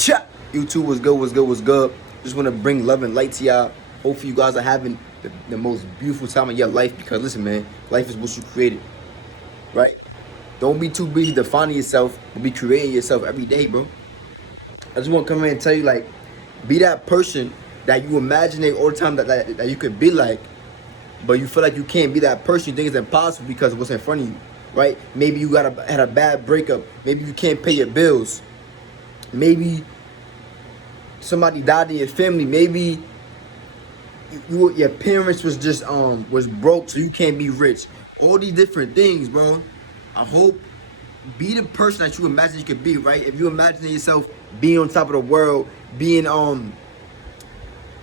Cha! YouTube, what's good, what's good, what's good? Just want to bring love and light to y'all. Hopefully you guys are having the most beautiful time of your life because listen, man, life is what you created, right? Don't be too busy defining yourself, but be creating yourself every day, bro. I just want to come in and tell you, like, be that person that you imagine all the time that you could be like, but you feel like you can't be that person. You think it's impossible because of what's in front of you, right? Maybe you had a bad breakup. Maybe you can't pay your bills. Maybe somebody died in your family. Maybe your parents was just was broke, so you can't be rich. All these different things, bro. I hope be the person that you imagine you could be, right? If you imagine yourself being on top of the world, being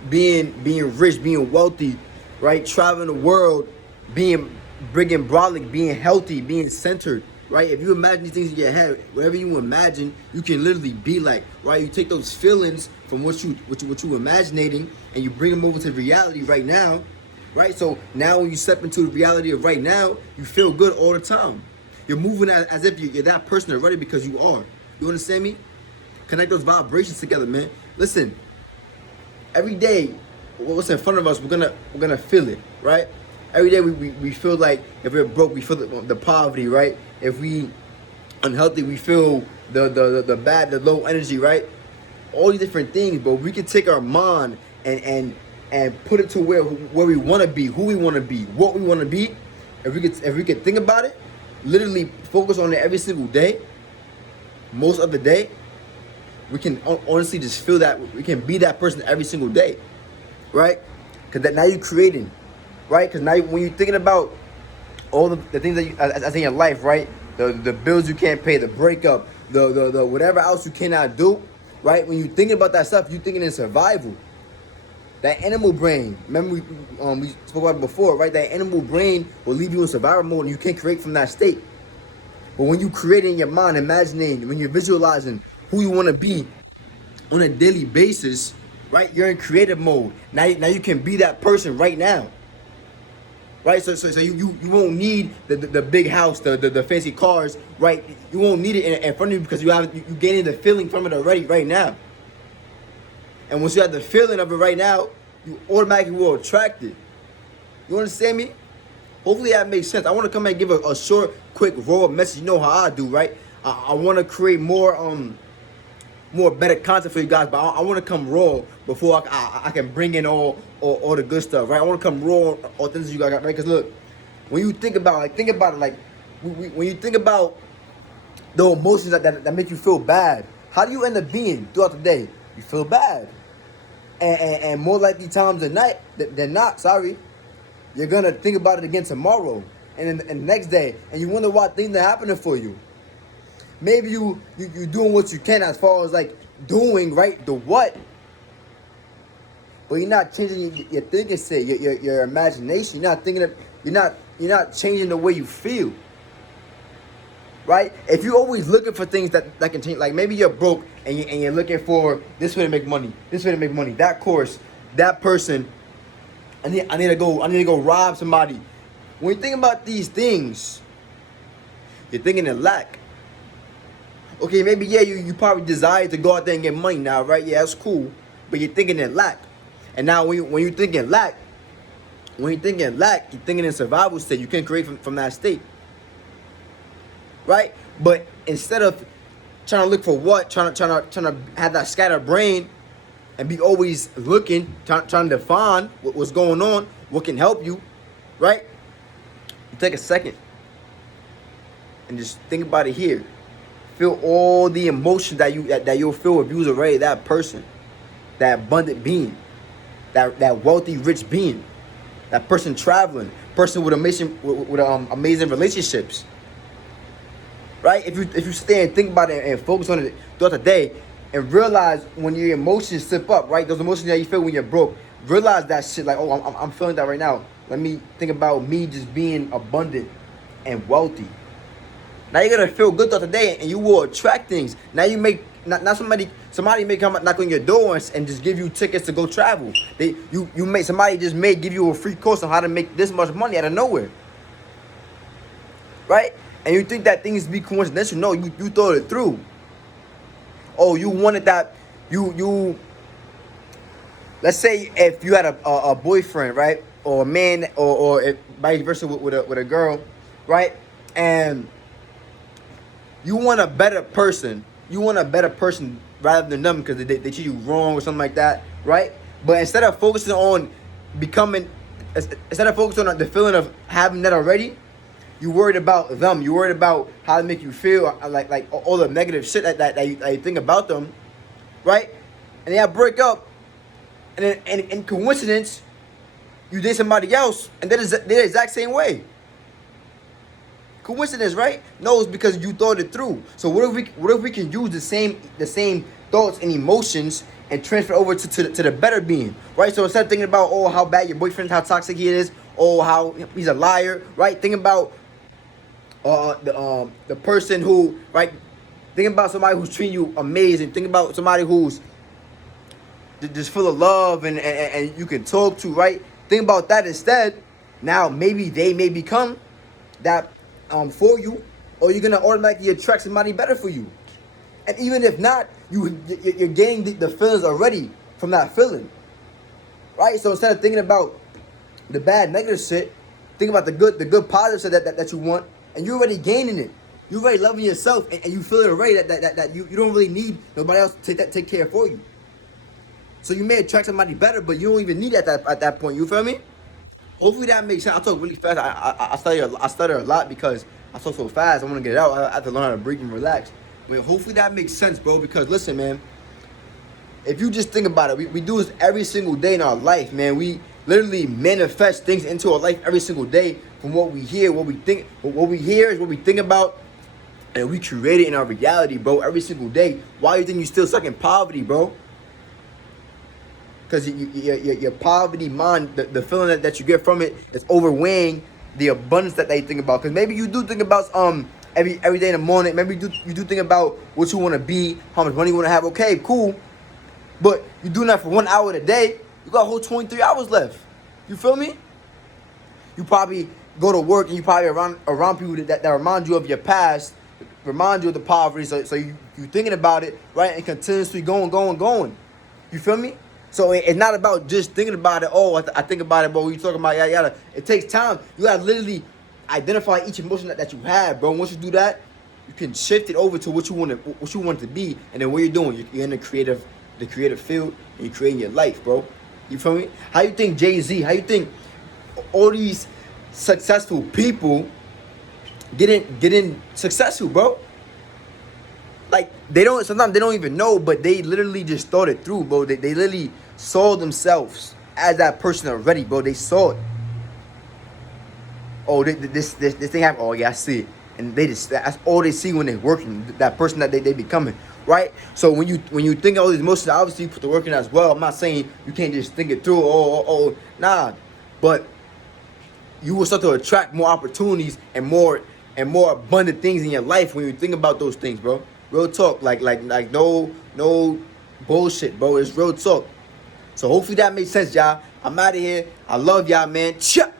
rich, being wealthy, right? Traveling the world, bringing brolic, being healthy, being centered, right? If you imagine these things in your head, whatever you imagine, you can literally be like, right? You take those feelings from what you imaginating and you bring them over to reality right now, right? So now when you step into the reality of right now, you feel good all the time. You're moving as if you're that person already because you are. You understand me? Connect those vibrations together, man. Listen, every day, what's in front of us, we're gonna feel it, right? Every day we feel like if we're broke, we feel the poverty, right? If we unhealthy, we feel the bad, the low energy, right? All these different things, but we can take our mind and put it to where we want to be, who we want to be, what we want to be. If we could think about it, literally focus on it every single day, most of the day, we can honestly just feel that we can be that person every single day, right? Because now you're creating, right? Because now when you're thinking about all the things that you as in your life, right? The bills you can't pay, the breakup, the whatever else you cannot do, right? When you're thinking about that stuff, you're thinking in survival. That animal brain, remember we spoke about it before, right? That animal brain will leave you in survival mode and you can't create from that state. But when you create in your mind, imagining, when you're visualizing who you want to be on a daily basis, right? You're in creative mode. Now you can be that person right now. Right? So you won't need the big house, the fancy cars, right? You won't need it in front of you because you gaining the feeling from it already right now. And once you have the feeling of it right now, you automatically will attract it. You understand me? Hopefully that makes sense. I want to come and give a short, quick, raw message. You know how I do, right? I want to create more better content for you guys, but I want to come raw before I can bring in all the good stuff, right? I want to come raw, authentic you guys, right? Because look, when you think about it, like when you think about the emotions that make you feel bad, how do you end up being throughout the day? You feel bad, and more likely times than not, you're gonna think about it again tomorrow and the next day, and you wonder why things are happening for you. Maybe you doing what you can as far as like doing right the what, but you're not changing your thinking set, your imagination. You're not thinking of, you're not changing the way you feel. Right? If you're always looking for things that can change, like maybe you're broke and you're looking for this way to make money, that course, that person. I need to go rob somebody. When you think about these things, you're thinking in lack. Okay, maybe yeah, you probably desire to go out there and get money now, right? Yeah, that's cool. But you're thinking in lack. And now when you think in lack, you're thinking in survival state. You can't create from that state. Right? But instead of trying to look for trying to have that scattered brain and be always looking, trying to define what's going on, what can help you, right? You take a second and just think about it here. Feel all the emotions that you'll feel if you was already that person, that abundant being, that wealthy, rich being, that person traveling, person with amazing relationships. Right? If you stay and think about it and focus on it throughout the day and realize when your emotions slip up, right? Those emotions that you feel when you're broke, realize that shit like, oh, I'm feeling that right now. Let me think about me just being abundant and wealthy. Now you're gonna feel good throughout the day and you will attract things. Now you make not somebody may come knock on your door and just give you tickets to go travel. Somebody just may give you a free course on how to make this much money out of nowhere. Right? And you think that things be coincidental. No, you thought it through. Oh, you wanted that You let's say if you had a boyfriend, right, or a man, or if vice versa with a girl, right, and you want a better person, rather than them because they treat you wrong or something like that, right? But instead of focusing on becoming, instead of focusing on the feeling of having that already, you worried about them. You worried about how they make you feel, like all the negative shit that you think about them, right? And they break up, and then and in coincidence, you date somebody else, and they're the exact same way. Coincidence, right? No, it's because you thought it through. So what if we can use the same thoughts and emotions and transfer over to the better being, right? So instead of thinking about, oh, how bad your boyfriend, how toxic he is, oh, how he's a liar, right? Think about the person who, right? Think about somebody who's treating you amazing. Think about somebody who's just full of love and you can talk to, right? Think about that instead. Now maybe they may become that for you, or you're gonna automatically attract somebody better for you. And even if not, you're getting the feelings already from that feeling, right? So instead of thinking about the bad, negative shit, think about the good, positive shit that you want, and you're already gaining it. You're already loving yourself, and you feel it already that you don't really need nobody else to take care for you. So you may attract somebody better, but you don't even need it at that point. You feel me? Hopefully that makes sense. I talk really fast. I stutter a lot because I talk so fast. I want to get it out. I have to learn how to breathe and relax. But hopefully that makes sense, bro. Because listen, man, if you just think about it, we do this every single day in our life, man. We literally manifest things into our life every single day from what we hear, what we think. What we hear is what we think about, and we create it in our reality, bro, every single day. Why do you think you still stuck in poverty, bro? Because your poverty mind, the feeling that you get from it is overweighing the abundance that they think about. Because maybe you do think about every day in the morning. Maybe you do think about what you want to be, how much money you want to have. Okay, cool. But you're doing that for 1 hour a day. You got a whole 23 hours left. You feel me? You probably go to work and you probably around people that remind you of your past, remind you of the poverty. So you're thinking about it, right? And continuously going. You feel me? So it's not about just thinking about it. Oh, I think about it, bro. You talking about yada yada. It takes time. You gotta literally identify each emotion that you have, bro. Once you do that, you can shift it over to what you want it to be, and then what you're doing, you're in the creative field, and you're creating your life, bro. You feel me? How you think Jay-Z? How you think all these successful people getting successful, bro? Like, sometimes they don't even know, but they literally just thought it through, bro. They literally saw themselves as that person already, bro. They saw it. Oh, this thing happened. Oh, yeah, I see it. And that's all they see when they're working, that person that they becoming, right? So when you think of all these emotions, obviously you put the work in as well. I'm not saying you can't just think it through, nah. But you will start to attract more opportunities and more abundant things in your life when you think about those things, bro. Real talk, like no bullshit, bro. It's real talk. So hopefully that makes sense, y'all. I'm out of here. I love y'all, man. Cha!